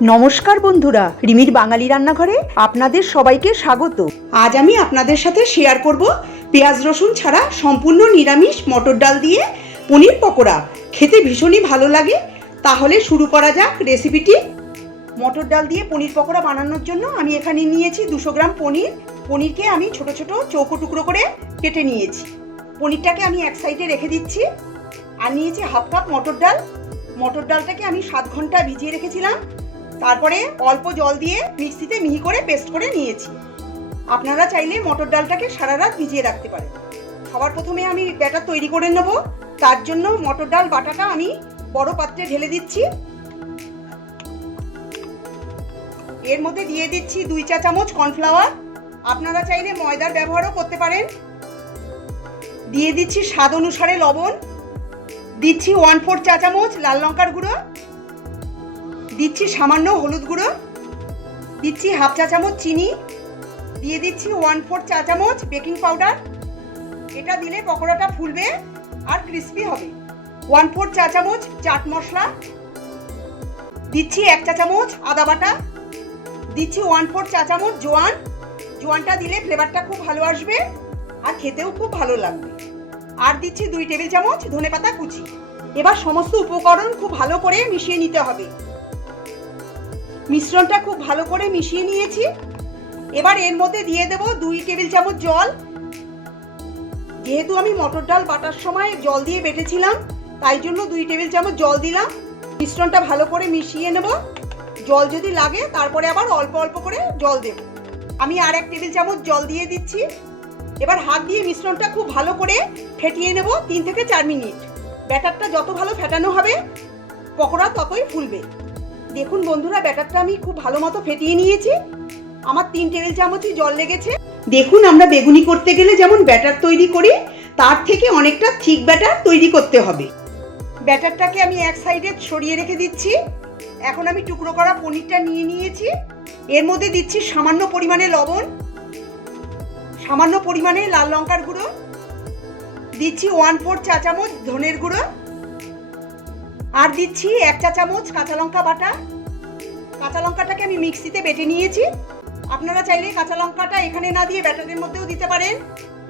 নমস্কার বন্ধুরা, রিমির বাঙালি রান্নাঘরে আপনাদের সবাইকে স্বাগত। আজ আমি আপনাদের সাথে শেয়ার করব পেঁয়াজ রসুন ছাড়া সম্পূর্ণ নিরামিষ মটর ডাল দিয়ে পনির পকোড়া। খেতে ভীষণই ভালো লাগে। তাহলে শুরু করা যাক রেসিপিটি। মটর ডাল দিয়ে পনির পকোড়া বানানোর জন্য আমি এখানে নিয়েছি 200 গ্রাম পনির। পনিরকে আমি ছোট ছোট চৌকো টুকরো করে কেটে নিয়েছি। পনিরটাকে আমি এক সাইডে রেখে দিচ্ছি। আর নিয়েছি হাফ কাপ মটর ডাল। মটর ডালটাকে আমি 7 ঘন্টা ভিজিয়ে রেখেছিলাম। তারপরে অল্প জল দিয়ে মিক্সিতে মিহি করে পেস্ট করে নিয়েছি। আপনারা চাইলে মটর ডালটাকে সারা রাত ভিজিয়ে রাখতে পারেন। সবার প্রথমে আমি ব্যাটার তৈরি করে নেব। তার জন্য মটর ডাল বাটাটা আমি বড় পাত্রে ঢেলে দিচ্ছি। এর মধ্যে দিয়ে দিচ্ছি 2 চা চামচ কর্নফ্লাওয়ার। আপনারা চাইলে ময়দার ব্যবহারও করতে পারেন। দিয়ে দিচ্ছি স্বাদ অনুসারে লবণ। দিচ্ছি 1/4 চা চামচ লাল লঙ্কার গুঁড়ো। দিচ্ছি সামান্য হলুদ গুঁড়ো। দিচ্ছি হাফ চা চামচ চিনি। দিয়ে দিচ্ছি 1/4 চা চামচ বেকিং পাউডার। এটা দিলে পকোড়াটা ফুলবে আর ক্রিস্পি হবে। 1/4 চা চামচ চাট মশলা। দিচ্ছি 1 চা চামচ আদা বাটা। দিচ্ছি 1/4 চা চামচ জোয়ান। জোয়ানটা দিলে ফ্লেভারটা খুব ভালো আসবে আর খেতেও খুব ভালো লাগবে। আর দিচ্ছি 2 টেবিল চামচ ধনেপাতা কুচি। এবার সমস্ত উপকরণ খুব ভালো করে মিশিয়ে নিতে হবে। মিশ্রণটা খুব ভালো করে মিশিয়ে নিয়েছি। এবার এর মধ্যে দিয়ে দেব 2 টেবিল চামচ জল। যেহেতু আমি মটর ডাল বাটার সময় জল দিয়ে বেটেছিলাম, তাই জন্য 2 টেবিল চামচ জল দিলাম। মিশ্রণটা ভালো করে মিশিয়ে নেব। জল যদি লাগে তারপরে আবার অল্প অল্প করে জল দেব। আমি আর 1 টেবিল চামচ জল দিয়ে দিচ্ছি। এবার হাত দিয়ে মিশ্রণটা খুব ভালো করে ফেটিয়ে নেব 3 থেকে 4 মিনিট। ব্যাটারটা যত ভালো ফেটানো হবে পকোড়া ততই ফুলবে। দেখুন বন্ধুরা, ব্যাটারটা আমি খুব ভালো মতো ফেটিয়ে নিয়েছি। আমার 3 টেবিল চামচই জল লেগেছে। দেখুন, আমরা বেগুনি করতে গেলে যেমন ব্যাটার তৈরি করি, তার থেকে অনেকটা থিক ব্যাটার তৈরি করতে হবে। ব্যাটারটাকে আমি এক সাইডে সরিয়ে রেখে দিচ্ছি। এখন আমি টুকরো করা পনিরটা নিয়ে নিয়েছি। এর মধ্যে দিচ্ছি সামান্য পরিমাণে লবণ, সামান্য পরিমাণে লাল লঙ্কার গুঁড়ো। দিচ্ছি 1/4 চা চামচ ধনের গুঁড়ো। আর দিচ্ছি 1 চা চামচ কাঁচা লঙ্কা বাটা। কাঁচা লঙ্কাটাকে আমি মিক্সিতে বেটে নিয়েছি। আপনারা চাইলে কাঁচা লঙ্কাটা এখানে না দিয়ে ব্যাটারের মধ্যেও দিতে পারেন।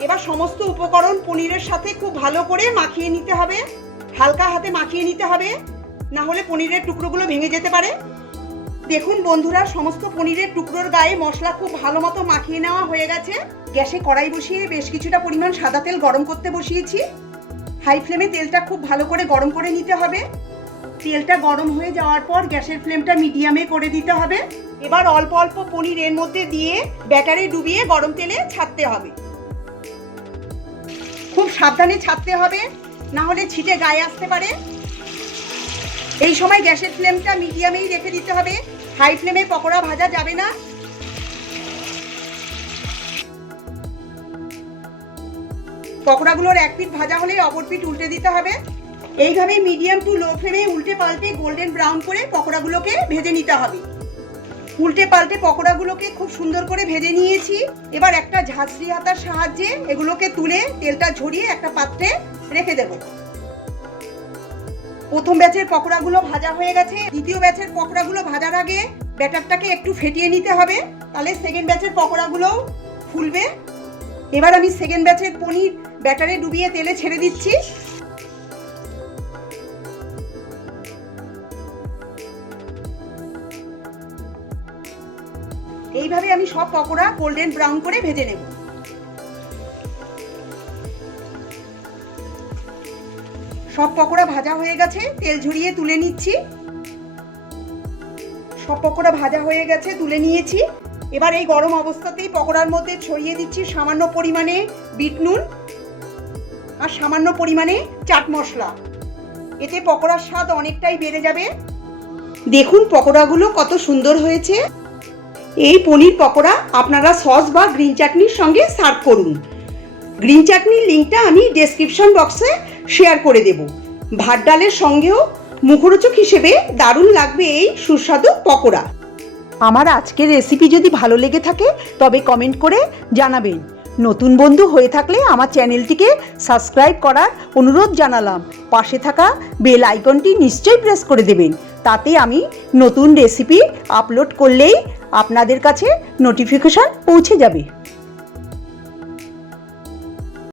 এবার সমস্ত উপকরণ পনিরের সাথে খুব ভালো করে মাখিয়ে নিতে হবে। হালকা হাতে মাখিয়ে নিতে হবে, না হলে পনিরের টুকরোগুলো ভেঙে যেতে পারে। দেখুন বন্ধুরা, সমস্ত পনিরের টুকরোর গায়ে মশলা খুব ভালো মতো মাখিয়ে নেওয়া হয়ে গেছে। গ্যাসে কড়াই বসিয়ে বেশ কিছুটা পরিমাণ সাদা তেল গরম করতে বসিয়েছি। হাই ফ্লেমে তেলটা খুব ভালো করে গরম করে নিতে হবে। তেলটা গরম হয়ে যাওয়ার পর গ্যাসের ফ্লেমটা মিডিয়ামে করে দিতে হবে। এবার অল্প অল্প পনির এর মধ্যে দিয়ে ব্যাটারে ডুবিয়ে গরম তেলে ছাড়তে হবে। খুব সাবধানে ছাড়তে হবে, না হলে ছিটে গায়ে আসতে পারে। এই সময় গ্যাসের ফ্লেমটা মিডিয়ামেই রেখে দিতে হবে। হাই ফ্লেমে পকোড়া ভাজা যাবে না। পকোড়াগুলোর এক পিঠ ভাজা হলে অপর পিঠ উল্টে দিতে হবে। এইভাবে মিডিয়াম টু লো ফ্লেমে উল্টে পাল্টে গোল্ডেন ব্রাউন করে পকোড়াগুলোকে ভেজে নিতে হবে। উল্টে পাল্টে পকোড়াগুলোকে খুব সুন্দর করে ভেজে নিয়েছি। এবার একটা ঝাঁঝরি হাতার সাহায্যে এগুলোকে তুলে তেলটা ঝরিয়ে একটা পাত্রে রেখে দেব। প্রথম ব্যাচের পকোড়াগুলো ভাজা হয়ে গেছে। দ্বিতীয় ব্যাচের পকোড়াগুলো ভাজার আগে ব্যাটারটাকে একটু ফেটিয়ে নিতে হবে, তাহলে সেকেন্ড ব্যাচের পকোড়াগুলোও ফুলবে। এবার আমি সেকেন্ড ব্যাচের পনির ব্যাটারে ডুবিয়ে তেলে ছেড়ে দিচ্ছি। এইভাবে আমি সব পকোড়া গোল্ডেন ব্রাউন করে ভেজে নেব। সব পকোড়া ভাজা হয়ে গেছে, তেল ঝরিয়ে তুলে নিচ্ছি। সব পকোড়া ভাজা হয়ে গেছে, তুলে নিয়েছি। এবার এই গরম অবস্থাতেই পকোড়ার মধ্যে ছড়িয়ে দিচ্ছি সামান্য পরিমাণে বিট নুন আর সামান্য পরিমাণে চাট মশলা। এতে পকোড়ার স্বাদ অনেকটাই বেড়ে যাবে। দেখুন পকোড়াগুলো কত সুন্দর হয়েছে। এই পনির পকোড়া আপনারা সস বা গ্রিন চাটনির সঙ্গে সার্ভ করুন। গ্রিন চাটনির লিঙ্কটা আমি ডেসক্রিপশন বক্সে শেয়ার করে দেব। ভাত ডালের সঙ্গেও মুখরোচক হিসেবে দারুণ লাগবে এই সুস্বাদু পকোড়া। আমার আজকের রেসিপি যদি ভালো লেগে থাকে তবে কমেন্ট করে জানাবেন। নতুন বন্ধু হয়ে থাকলে আমার চ্যানেলটিকে সাবস্ক্রাইব করার অনুরোধ জানালাম। পাশে থাকা বেল আইকনটি নিশ্চয়ই প্রেস করে দেবেন, তাতে আমি নতুন রেসিপি আপলোড করলেই আপনাদের কাছে নোটিফিকেশন পৌঁছে যাবে।